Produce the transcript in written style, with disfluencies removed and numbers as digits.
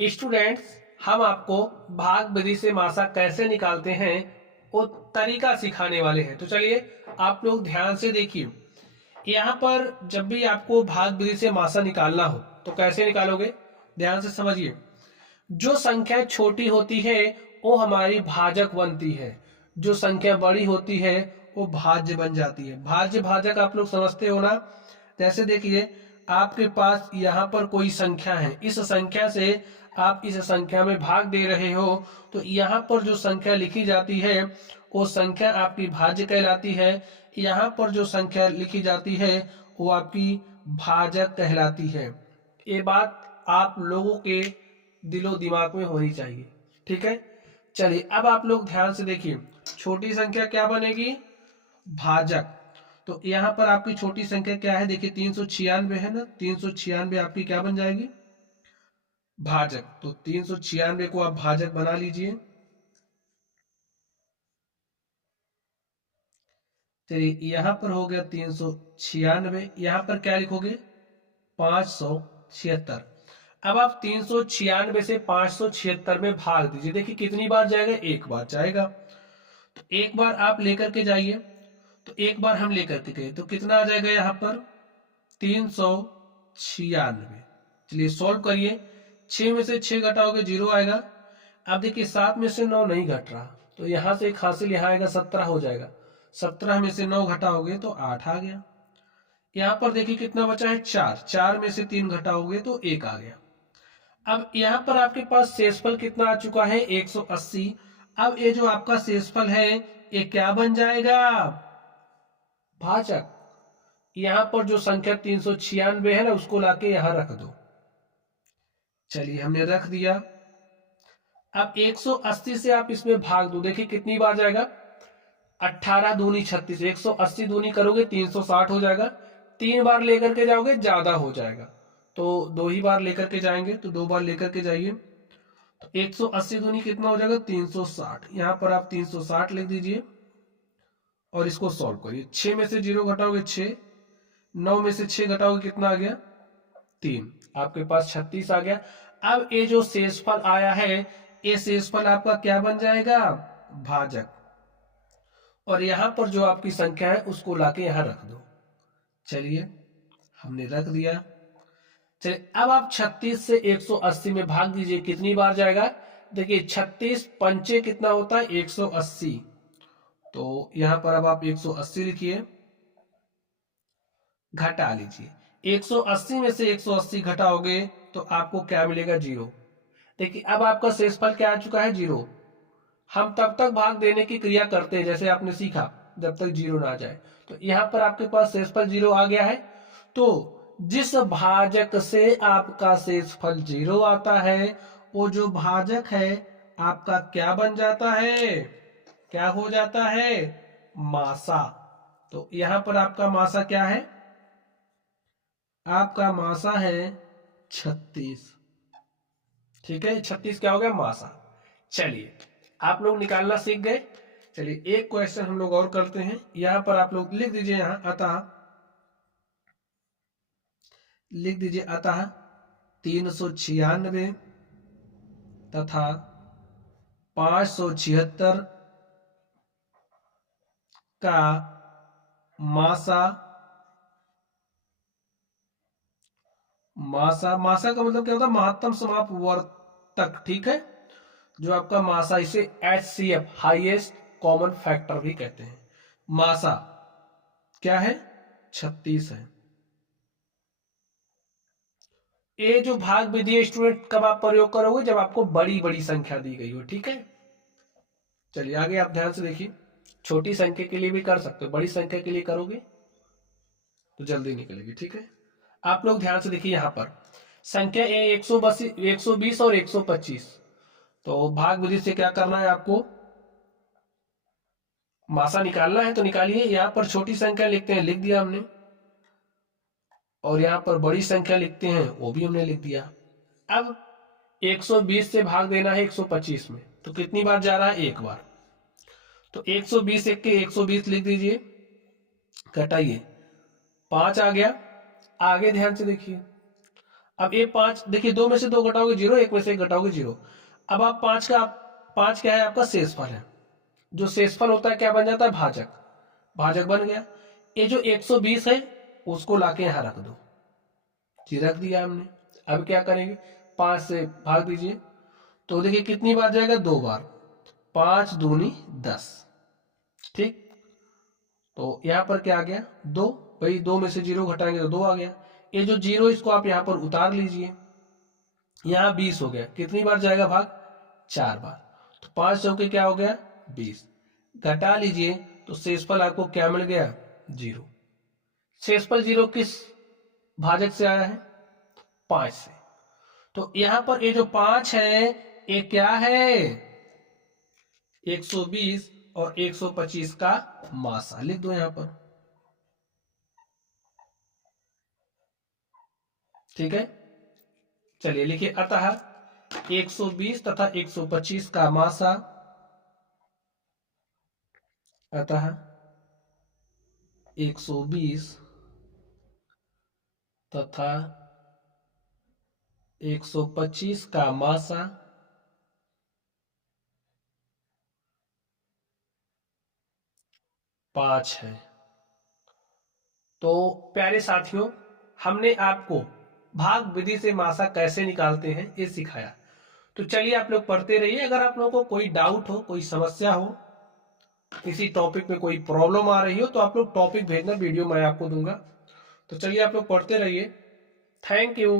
Students, हम आपको भाग विधि से मासा कैसे निकालते हैं वो तरीका सिखाने वाले हैं। तो चलिए आप लोग ध्यान से देखिए। यहाँ पर जब भी आपको भाग विधि से मासा निकालना हो तो कैसे निकालोगे, ध्यान से समझिए। जो संख्या छोटी होती है वो हमारी भाजक बनती है, जो संख्या बड़ी होती है वो भाज्य बन जाती है। भाज्य भाजक आप लोग समझते हो ना। जैसे देखिए, आपके पास यहाँ पर कोई संख्या है, इस संख्या से आप इस संख्या में भाग दे रहे हो, तो यहाँ पर जो संख्या लिखी जाती है वो संख्या आपकी भाज्य कहलाती है। यहाँ पर जो संख्या लिखी जाती है वो आपकी भाजक कहलाती है। ये बात आप लोगों के दिलो दिमाग में होनी चाहिए, ठीक है। चलिए अब आप लोग ध्यान से देखिए, छोटी संख्या क्या बनेगी, भाजक। तो यहाँ पर आपकी छोटी संख्या क्या है, देखिए 396 है ना, 396 आपकी क्या बन जाएगी, भाजक। तो 396 को आप भाजक बना लीजिए। चलिए यहाँ पर हो गया 396, यहाँ पर क्या लिखोगे, 576। अब आप 396 से 576 में भाग दीजिए। देखिए कितनी बार जाएगा, एक बार जाएगा। तो एक बार आप लेकर के जाइए, तो एक बार हम लेकर के गए तो कितना आ जाएगा यहाँ पर, 396। चलिए सॉल्व करिए। 6 में से 6 घटाओगे 0 आएगा। अब देखिए 7 में से 9 नहीं घट रहा, तो यहां से एक हासिल यहाँ आएगा, 17 हो जाएगा। 17 में से 9 घटाओगे तो 8 आ गया। यहाँ पर देखिए कितना बचा है, 4। 4 में से 3 घटाओगे तो 1 आ गया। अब यहाँ पर आपके पास शेषफल कितना आ चुका है, 180। अब ये जो आपका शेषफल है ये क्या बन जाएगा, भाजक। यहाँ पर जो संख्या 396 है ना, उसको लाके यहाँ रख दो। चलिए हमने रख दिया। अब 180 से आप इसमें भाग दो, देखिए कितनी बार जाएगा, 18 दूनी 36, 180 दूनी करोगे 360 हो जाएगा। 3 बार लेकर के जाओगे ज्यादा हो जाएगा, तो 2 ही बार लेकर के जाएंगे, तो 2 बार लेकर के जाइए। तो 180 दूनी कितना हो जाएगा, 360। यहाँ पर आप 360 लिख दीजिए और इसको सॉल्व करिए। 6 में से 0 घटाओगे 6, 9 में से 6 घटाओगे कितना आ गया, 3। आपके पास 36 आ गया। अब ये जो शेषफल आया है, ये शेषफल आपका क्या बन जाएगा, भाजक। और यहां पर जो आपकी संख्या है उसको लाके यहां रख दो। चलिए हमने रख दिया। चलिए अब आप 36 से 180 में भाग दीजिए, कितनी बार जाएगा, देखिए 36 पंचे कितना होता है, 180। तो यहां पर अब आप 180 लिखिए, घटा लीजिए। 180 में से 180 घटाओगे तो आपको क्या मिलेगा, 0। देखिए अब आपका शेषफल क्या आ चुका है, 0। हम तब तक भाग देने की क्रिया करते हैं जैसे आपने सीखा, जब तक 0 ना आ जाए। तो यहाँ पर आपके पास शेषफल 0 आ गया है। तो जिस भाजक से आपका शेषफल 0 आता है, वो जो भाजक है आपका क्या बन जाता है, क्या हो जाता है, मासा। तो यहां पर आपका मासा क्या है, आपका मासा है 36। ठीक है, 36 क्या हो गया, मासा। चलिए आप लोग निकालना सीख गए। चलिए एक क्वेश्चन हम लोग और करते हैं। यहां पर आप लोग लिख दीजिए, यहां अतः लिख दीजिए, अतः 396 तथा 576 का मासा, मासा मासा का मतलब क्या होता है, महत्तम समापवर्तक। ठीक है, जो आपका मासा, इसे HCF हाईएस्ट कॉमन फैक्टर भी कहते हैं। मासा क्या है, 36 है। ये जो भाग विधि स्टूडेंट कब आप प्रयोग करोगे, जब आपको बड़ी बड़ी संख्या दी गई हो। ठीक है, चलिए आगे आप ध्यान से देखिए। छोटी संख्या के लिए भी कर सकते हो, बड़ी संख्या के लिए करोगे तो जल्दी निकलेगी। ठीक है, आप लोग ध्यान से देखिए। यहां पर संख्या 120 और 125। तो भाग विधि से क्या करना है, आपको मासा निकालना है तो निकालिए। यहां पर छोटी संख्या लिखते हैं, लिख दिया हमने, और यहां पर बड़ी संख्या लिखते हैं, वो भी हमने लिख दिया। अब 120 से भाग देना है 125 में, तो कितनी बार जा रहा है, एक बार। तो 120 एक के 120 लिख दीजिए, घटाइए, 5 आ गया। आगे ध्यान से देखिए, अब ये 5, देखिए 2 में से 2 घटाओगे 0, 1 में से 1 घटाओगे 0। अब आप 5 क्या है आपका शेषफल है। जो शेषफल होता है क्या बन जाता है, भाजक। भाजक बन गया। ये जो 120 है उसको लाके यहां रख दो, जी रख दिया हमने। अब क्या करेंगे, 5 से भाग दीजिए, तो देखिए कितनी बार जाएगा, 2 बार। 5 दूनी 10, ठीक। तो यहां पर क्या आ गया, 2। भाई 2 में से 0 घटाएंगे तो 2 आ गया। ये जो 0 इसको आप यहां पर उतार लीजिए। यहाँ 20 हो गया, कितनी बार जाएगा भाग, 4 बार। तो 5 चौके क्या हो गया, 20। घटा लीजिए तो शेषफल आपको क्या मिल गया, 0। शेषफल 0 किस भाजक से आया है, 5 से। तो यहां पर ये जो 5 है ये क्या है, 120 और 125 का मासा लिख दो यहां पर, ठीक है। चलिए लिखिए, अतः 120 तथा 125 का मासा, अतः 120 तथा 125 का मासा 5 है। तो प्यारे साथियों, हमने आपको भाग विधि से मासा कैसे निकालते हैं ये सिखाया। तो चलिए आप लोग पढ़ते रहिए। अगर आप लोगों को कोई डाउट हो, कोई समस्या हो, किसी टॉपिक में कोई प्रॉब्लम आ रही हो, तो आप लोग टॉपिक भेजना, वीडियो मैं आपको दूंगा। तो चलिए आप लोग पढ़ते रहिए। Thank you.